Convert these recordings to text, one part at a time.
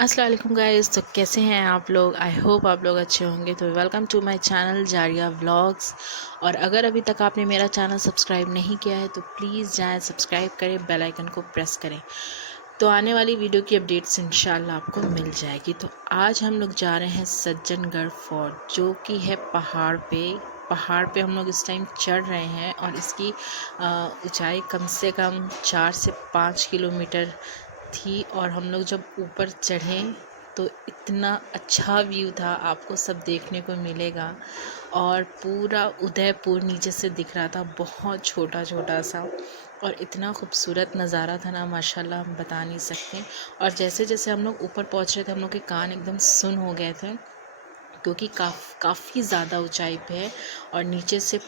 अस्सलाम वालेकुम गाइस। तो कैसे हैं आप लोग? आई होप आप लोग अच्छे होंगे। तो वेलकम टू माय चैनल जारिया व्लॉग्स। और अगर अभी तक आपने मेरा चैनल सब्सक्राइब नहीं किया है तो प्लीज़ जाएं, सब्सक्राइब करें, बेल आइकन को प्रेस करें, तो आने वाली वीडियो की अपडेट्स इंशाल्लाह आपको मिल जाएगी। तो आज हम लोग जा रहे हैं सज्जनगढ़ फोर्ट, जो कि है पहाड़ पे हम लोग इस टाइम चढ़ रहे हैं। और इसकी ऊंचाई कम से कम 4 से 5 किलोमीटर थी। और हम लोग जब ऊपर चढ़े तो इतना अच्छा व्यू था, आपको सब देखने को मिलेगा। और पूरा उदयपुर नीचे से दिख रहा था, बहुत छोटा छोटा सा, और इतना खूबसूरत नज़ारा था ना, माशाल्लाह हम बता नहीं सकते। और जैसे जैसे हम लोग ऊपर पहुंच रहे थे, हम लोग के कान एकदम सुन हो गए थे, क्योंकि काफ़ी ज़्यादा ऊंचाई पे है। और नीचे से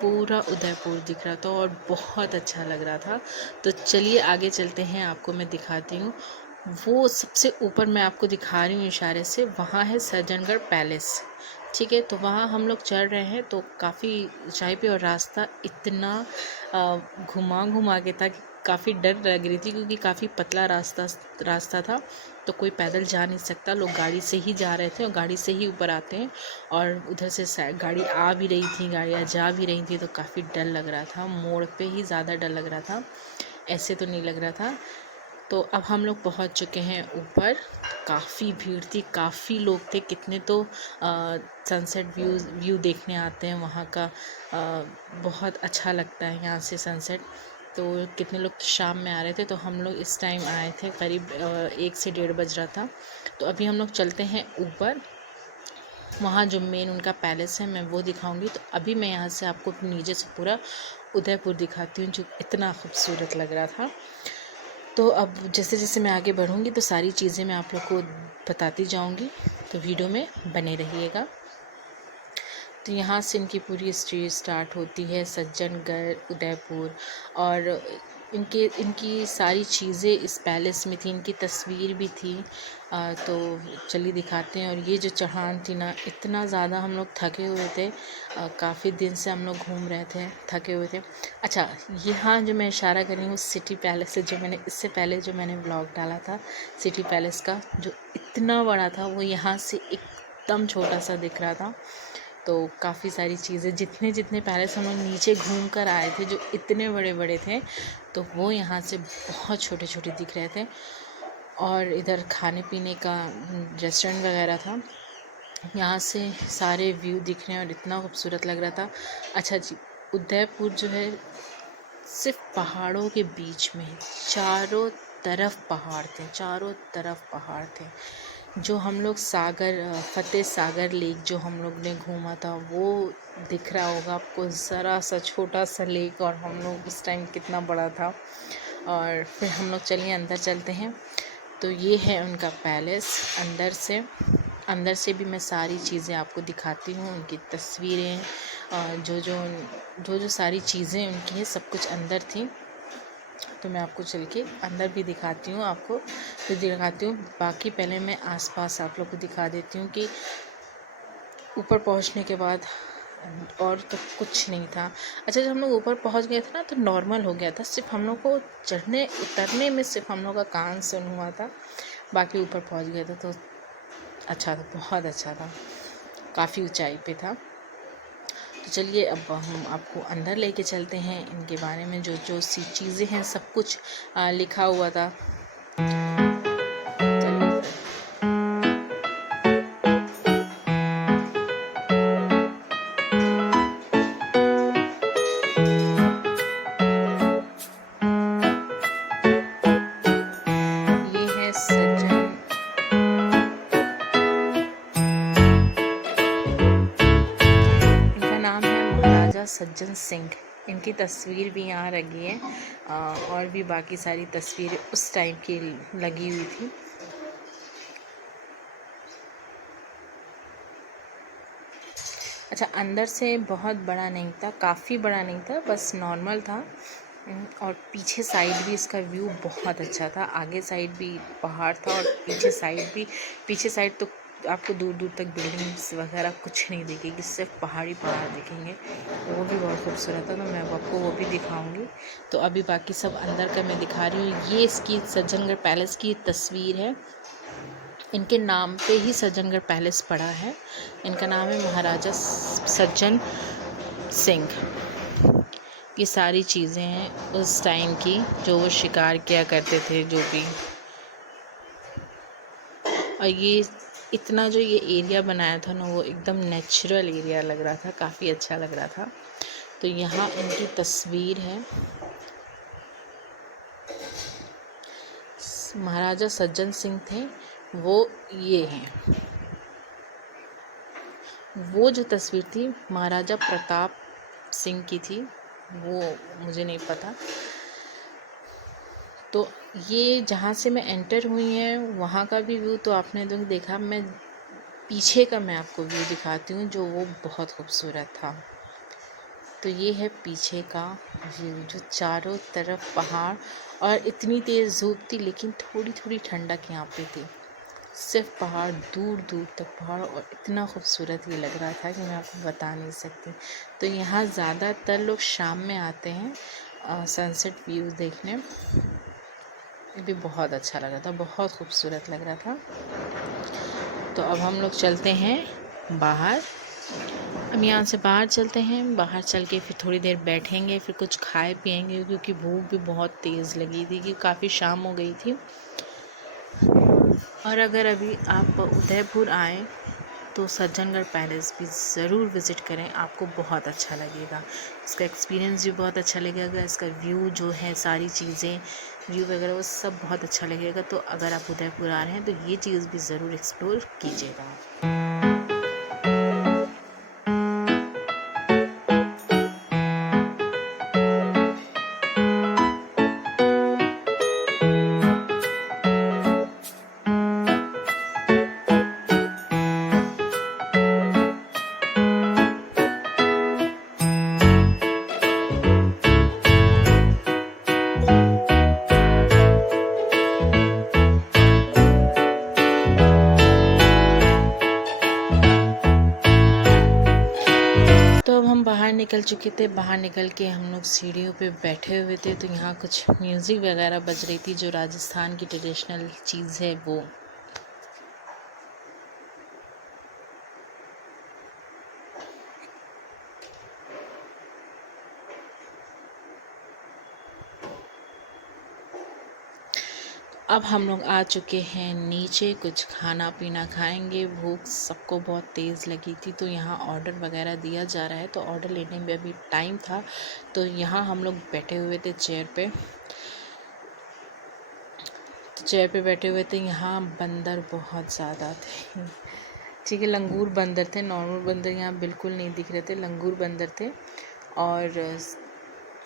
पूरा उदयपुर दिख रहा था और बहुत अच्छा लग रहा था। तो चलिए आगे चलते हैं, आपको मैं दिखाती हूँ। वो सबसे ऊपर मैं आपको दिखा रही हूँ इशारे से, वहाँ है सज्जनगढ़ पैलेस। ठीक है, तो वहाँ हम लोग चढ़ रहे हैं। तो काफ़ी ऊंचाई पे और रास्ता इतना घुमा घुमा के था कि काफ़ी डर लग रही थी, क्योंकि काफ़ी पतला रास्ता था। तो कोई पैदल जा नहीं सकता, लोग गाड़ी से ही जा रहे थे और गाड़ी से ही ऊपर आते हैं। और उधर से गाड़ी आ भी रही थी, गाड़ियाँ जा भी रही थी, तो काफ़ी डर लग रहा था। मोड़ पे ही ज़्यादा डर लग रहा था, ऐसे तो नहीं लग रहा था। तो अब हम लोग पहुंच चुके हैं ऊपर। काफ़ी भीड़ थी, काफ़ी लोग थे, कितने तो सनसेट व्यू देखने आते हैं वहाँ का। बहुत अच्छा लगता है यहाँ से सनसेट। तो कितने लोग तो शाम में आ रहे थे, तो हम लोग इस टाइम आए थे, करीब 1 से 1:30 बज रहा था। तो अभी हम लोग चलते हैं ऊपर, वहाँ जो मेन उनका पैलेस है मैं वो दिखाऊंगी। तो अभी मैं यहाँ से आपको नीचे से पूरा उदयपुर दिखाती हूँ, जो इतना खूबसूरत लग रहा था। तो अब जैसे जैसे मैं आगे बढ़ूँगी तो सारी चीज़ें मैं आप लोग को बताती जाऊँगी, तो वीडियो में बने रहिएगा। तो यहाँ से इनकी पूरी स्ट्रीट स्टार्ट होती है, सज्जनगढ़ उदयपुर। और इनकी इनकी सारी चीज़ें इस पैलेस में थी, इनकी तस्वीर भी थी। तो चलिए दिखाते हैं। और ये जो चढ़ान थी ना, इतना ज़्यादा हम लोग थके हुए थे, काफ़ी दिन से हम लोग घूम रहे थे, थके हुए थे। अच्छा, यहाँ जो मैं इशारा कर रही हूँ सिटी पैलेस है, जो मैंने इससे पहले जो मैंने ब्लॉग डाला था सिटी पैलेस का, जो इतना बड़ा था, वो यहाँ से एकदम छोटा सा दिख रहा था। तो काफ़ी सारी चीज़ें, जितने जितने पैलेस हम लोग नीचे घूम कर आए थे, जो इतने बड़े बड़े थे, तो वो यहाँ से बहुत छोटे छोटे दिख रहे थे। और इधर खाने पीने का रेस्टोरेंट वगैरह था। यहाँ से सारे व्यू दिख रहे हैं और इतना खूबसूरत लग रहा था। अच्छा जी, उदयपुर जो है सिर्फ पहाड़ों के बीच में है, चारों तरफ पहाड़ थे, चारों तरफ पहाड़ थे। जो हम लोग फतेह सागर लेक जो हम लोग ने घूमा था, वो दिख रहा होगा आपको, ज़रा सा छोटा सा लेक, और हम लोग उस टाइम कितना बड़ा था। और फिर हम लोग चलिए अंदर चलते हैं। तो ये है उनका पैलेस। अंदर से भी मैं सारी चीज़ें आपको दिखाती हूँ, उनकी तस्वीरें, जो सारी चीज़ें उनकी हैं, सब कुछ अंदर थी। तो मैं आपको चल के अंदर भी दिखाती हूँ, आपको फिर दिखाती हूँ। बाकी पहले मैं आसपास आप लोग को दिखा देती हूँ कि ऊपर पहुँचने के बाद और तो कुछ नहीं था। अच्छा, जब हम लोग ऊपर पहुँच गए थे ना, तो नॉर्मल हो गया था, सिर्फ हम लोग को चढ़ने उतरने में सिर्फ हम लोग का कान सुन हुआ था, बाकी ऊपर पहुँच गए थे। तो अच्छा था, बहुत अच्छा था, काफ़ी ऊंचाई पे था। तो चलिए अब हम आपको अंदर लेके चलते हैं। इनके बारे में जो जो सी चीज़ें हैं, सब कुछ लिखा हुआ था। चलिए ये है सज्जन, इनका नाम है महाराजा सज्जन सिंह। इनकी तस्वीर भी यहाँ लगी है, और भी बाकी सारी तस्वीरें उस टाइम की लगी हुई थी। अच्छा, अंदर से बहुत बड़ा नहीं था, काफ़ी बड़ा नहीं था, बस नॉर्मल था। और पीछे साइड भी इसका व्यू बहुत अच्छा था, आगे साइड भी पहाड़ था और पीछे साइड तो आपको दूर दूर तक बिल्डिंग्स वगैरह कुछ नहीं दिखेगी, सिर्फ पहाड़ी पहाड़ दिखेंगे। वो भी बहुत खूबसूरत है, तो मैं आपको वो भी दिखाऊंगी। तो अभी बाकी सब अंदर का मैं दिखा रही हूँ। ये इसकी सज्जनगढ़ पैलेस की तस्वीर है। इनके नाम पे ही सज्जनगढ़ पैलेस पड़ा है। इनका नाम है महाराजा सज्जन सिंह। ये सारी चीज़ें हैं उस टाइम की, जो वो शिकार किया करते थे, जो भी। और ये इतना जो ये एरिया बनाया था ना, वो एकदम नेचुरल एरिया लग रहा था, काफ़ी अच्छा लग रहा था। तो यहाँ उनकी तस्वीर है। महाराजा सज्जन सिंह थे वो, ये हैं। वो जो तस्वीर थी महाराजा प्रताप सिंह की थी, वो मुझे नहीं पता। तो ये जहाँ से मैं एंटर हुई है वहाँ का भी व्यू तो आपने तो देखा। मैं पीछे का मैं आपको व्यू दिखाती हूँ, जो वो बहुत खूबसूरत था। तो ये है पीछे का व्यू, जो चारों तरफ पहाड़, और इतनी तेज़ धूप थी लेकिन थोड़ी थोड़ी ठंडक यहाँ पे थी। सिर्फ पहाड़, दूर दूर तक पहाड़, और इतना खूबसूरत ये लग रहा था कि मैं आपको बता नहीं सकती। तो यहाँ ज़्यादातर लोग शाम में आते हैं सनसेट व्यू देखने। ये भी बहुत अच्छा लग रहा था, बहुत खूबसूरत लग रहा था। तो अब हम लोग चलते हैं बाहर। अब यहाँ से बाहर चलते हैं। बाहर चल के फिर थोड़ी देर बैठेंगे, फिर कुछ खाए पिएंगे, क्योंकि भूख भी बहुत तेज़ लगी थी, कि काफ़ी शाम हो गई थी। और अगर अभी आप उदयपुर आएँ तो सज्जनगढ़ पैलेस भी ज़रूर विज़िट करें, आपको बहुत अच्छा लगेगा। इसका एक्सपीरियंस भी बहुत अच्छा लगेगा। इसका व्यू जो है, सारी चीज़ें, व्यू वगैरह वो सब बहुत अच्छा लगेगा। तो अगर आप उदयपुर आ रहे हैं तो ये चीज़ भी ज़रूर एक्सप्लोर कीजिएगा। तो अब हम बाहर निकल चुके थे। बाहर निकल के हम लोग सीढ़ियों पे बैठे हुए थे, तो यहाँ कुछ म्यूज़िक वगैरह बज रही थी, जो राजस्थान की ट्रेडिशनल चीज़ है वो। अब हम लोग आ चुके हैं नीचे, कुछ खाना पीना खाएंगे। भूख सबको बहुत तेज़ लगी थी, तो यहाँ ऑर्डर वगैरह दिया जा रहा है। तो ऑर्डर लेने में अभी टाइम था, तो यहाँ हम लोग बैठे हुए थे चेयर पे। तो चेयर पे बैठे हुए थे। यहाँ बंदर बहुत ज़्यादा थे। ठीक है, लंगूर बंदर थे, नॉर्मल बंदर यहाँ बिल्कुल नहीं दिख रहे थे, लंगूर बंदर थे। और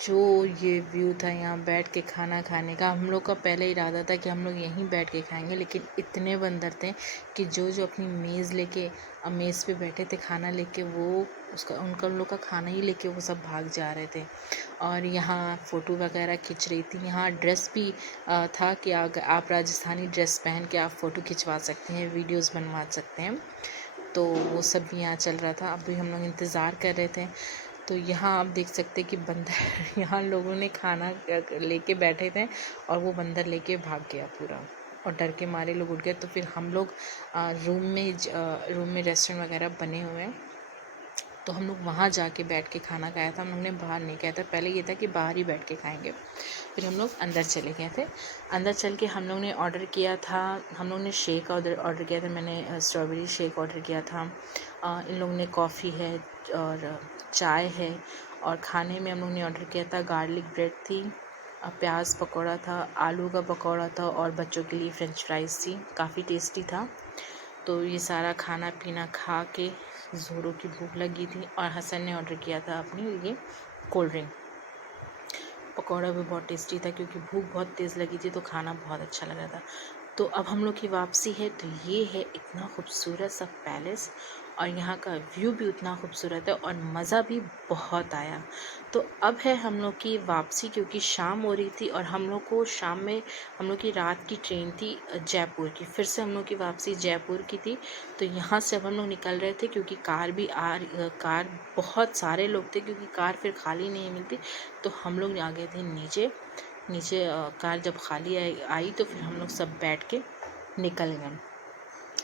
जो ये व्यू था यहाँ बैठ के खाना खाने का, हम लोग का पहले इरादा था कि हम लोग यहीं बैठ के खाएंगे, लेकिन इतने बंदर थे कि जो जो अपनी मेज़ लेके मेज़ पे बैठे थे खाना लेके, वो उन लोग का खाना ही लेके वो सब भाग जा रहे थे। और यहाँ फ़ोटो वगैरह खिंच रही थी। यहाँ ड्रेस भी था कि आप राजस्थानी ड्रेस पहन के आप फ़ोटो खिंचवा सकते हैं, वीडियोज़ बनवा सकते हैं। तो वो सब भी यहाँ चल रहा था। अभी हम लोग इंतज़ार कर रहे थे। तो यहाँ आप देख सकते हैं कि बंदर यहाँ लोगों ने खाना लेके बैठे थे, और वो बंदर लेके भाग गया पूरा, और डर के मारे लोग उठ गए। तो फिर हम लोग रूम में रेस्टोरेंट वगैरह बने हुए हैं, तो हम लोग वहाँ जाके बैठ के खाना खाया था। हम लोग ने बाहर नहीं खाया था। पहले ये था कि बाहर ही बैठ के खाएंगे। फिर हम लोग अंदर चले गए थे। अंदर चल के हम लोग ने ऑर्डर किया था। हम लोग ने शेक ऑर्डर किया था। मैंने स्ट्रॉबेरी शेक ऑर्डर किया था। इन लोगों ने कॉफ़ी है और चाय है। और खाने में हम लोग ने ऑर्डर किया था, गार्लिक ब्रेड थी, प्याज पकौड़ा था, आलू का पकौड़ा था, और बच्चों के लिए फ्रेंच फ्राइज़ थी। काफ़ी टेस्टी था। तो ये सारा खाना पीना खा के ज़ोरों की भूख लगी थी। और हसन ने ऑर्डर किया था अपने लिए कोल्ड ड्रिंक। पकौड़ा भी बहुत टेस्टी था, क्योंकि भूख बहुत तेज़ लगी थी, तो खाना बहुत अच्छा लगा था। तो अब हम लोग की वापसी है। तो ये है इतना खूबसूरत सा पैलेस, और यहाँ का व्यू भी उतना खूबसूरत है और मज़ा भी बहुत आया। तो अब है हम लोग की वापसी, क्योंकि शाम हो रही थी और हम लोग को शाम में हम लोग की रात की ट्रेन थी जयपुर की। फिर से हम लोग की वापसी जयपुर की थी। तो यहाँ से अब हम लोग निकल रहे थे, क्योंकि कार बहुत सारे लोग थे, क्योंकि कार फिर खाली नहीं मिलती। तो हम लोग आ गए थे नीचे। कार जब खाली आई तो फिर हम लोग सब बैठ के निकल गए।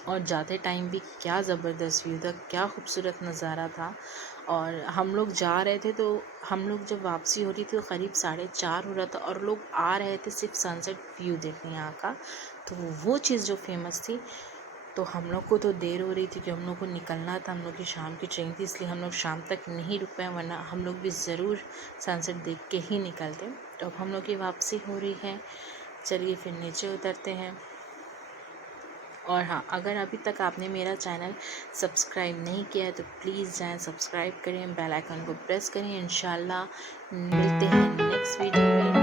और जाते टाइम भी क्या ज़बरदस्त व्यू था, क्या खूबसूरत नज़ारा था। और हम लोग जा रहे थे तो हम लोग जब वापसी हो रही थी तो क़रीब 4:30 हो रहा था, और लोग आ रहे थे सिर्फ सनसेट व्यू देखने यहाँ का। तो वो चीज़ जो फेमस थी। तो हम लोग को तो देर हो रही थी कि हम लोग को निकलना था, हम लोग की शाम की ट्रेन थी, इसलिए हम लोग शाम तक नहीं रुक पाए, वरना हम लोग भी ज़रूर सनसेट देख के ही निकलते। तो अब हम लोग की वापसी हो रही है, चलिए फिर नीचे उतरते हैं। और हाँ, अगर अभी तक आपने मेरा चैनल सब्सक्राइब नहीं किया है तो प्लीज़ जाएं, सब्सक्राइब करें, बेल आइकन को प्रेस करें। इंशाल्लाह मिलते हैं नेक्स्ट वीडियो में।